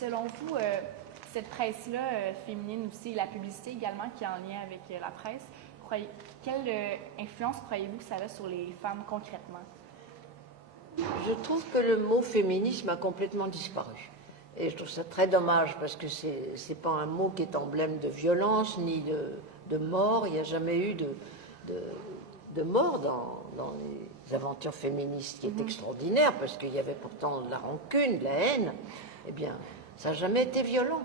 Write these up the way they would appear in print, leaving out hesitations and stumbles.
selon vous, cette presse-là, féminine aussi, la publicité également qui est en lien avec la presse, quelle influence croyez-vous que ça a sur les femmes concrètement? Je trouve que le mot féminisme a complètement disparu. Et je trouve ça très dommage parce que c'est pas un mot qui est emblème de violence ni de mort. Il n'y a jamais eu de mort dans les aventures féministes, qui est extraordinaire parce qu'il y avait pourtant de la rancune, de la haine. Eh bien, ça n'a jamais été violent.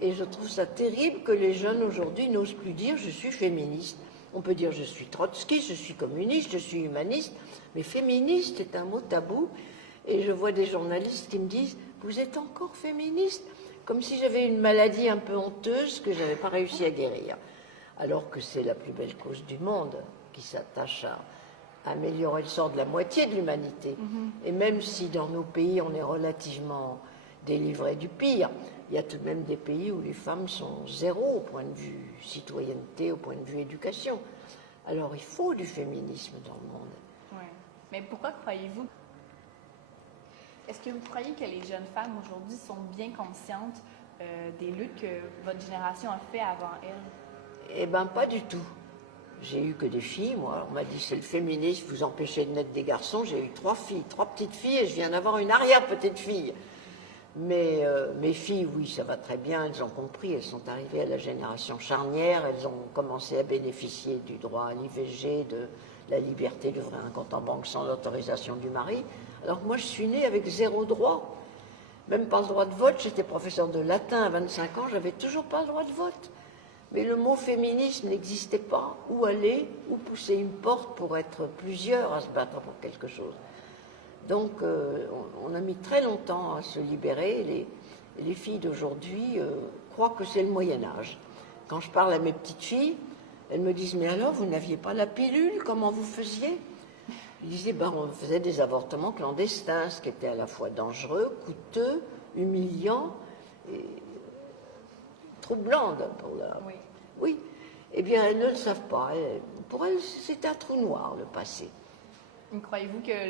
Et je trouve ça terrible que les jeunes aujourd'hui n'osent plus dire « je suis féministe ». On peut dire « je suis trotskiste, je suis communiste, je suis humaniste », mais féministe est un mot tabou. Et je vois des journalistes qui me disent « vous êtes encore féministe ?» comme si j'avais une maladie un peu honteuse que je n'avais pas réussi à guérir. Alors que c'est la plus belle cause du monde qui s'attache à améliorer le sort de la moitié de l'humanité. Et même si dans nos pays on est relativement délivré du pire, il y a tout de même des pays où les femmes sont zéro au point de vue citoyenneté, au point de vue éducation. Alors il faut du féminisme dans le monde. Oui. Mais pourquoi croyez-vous? Est-ce que vous croyez que les jeunes femmes aujourd'hui sont bien conscientes des luttes que votre génération a fait avant elles? Eh bien, pas du tout. J'ai eu que des filles, moi. On m'a dit, c'est le féminisme, vous empêchez de naître des garçons. J'ai eu 3 filles, 3 petites filles, et je viens d'avoir une arrière-petite-fille. Mais mes filles, oui, ça va très bien, elles ont compris, elles sont arrivées à la génération charnière, elles ont commencé à bénéficier du droit à l'IVG, de la liberté d'ouvrir un compte en banque sans l'autorisation du mari. Alors que moi, je suis née avec 0 droit, même pas le droit de vote. J'étais professeur de latin à 25 ans, j'avais toujours pas le droit de vote. Mais le mot féministe n'existait pas. Où aller, où pousser une porte pour être plusieurs à se battre pour quelque chose. Donc, on a mis très longtemps à se libérer. Les filles d'aujourd'hui croient que c'est le Moyen-Âge. Quand je parle à mes petites filles, elles me disent « Mais alors, vous n'aviez pas la pilule? Comment vous faisiez ?» Je disais ben, « On faisait des avortements clandestins, ce qui était à la fois dangereux, coûteux, humiliant et troublant. Pour la... Oui. Oui. Eh bien, elles ne le savent pas. Pour elles, c'est un trou noir, le passé. Croyez-vous que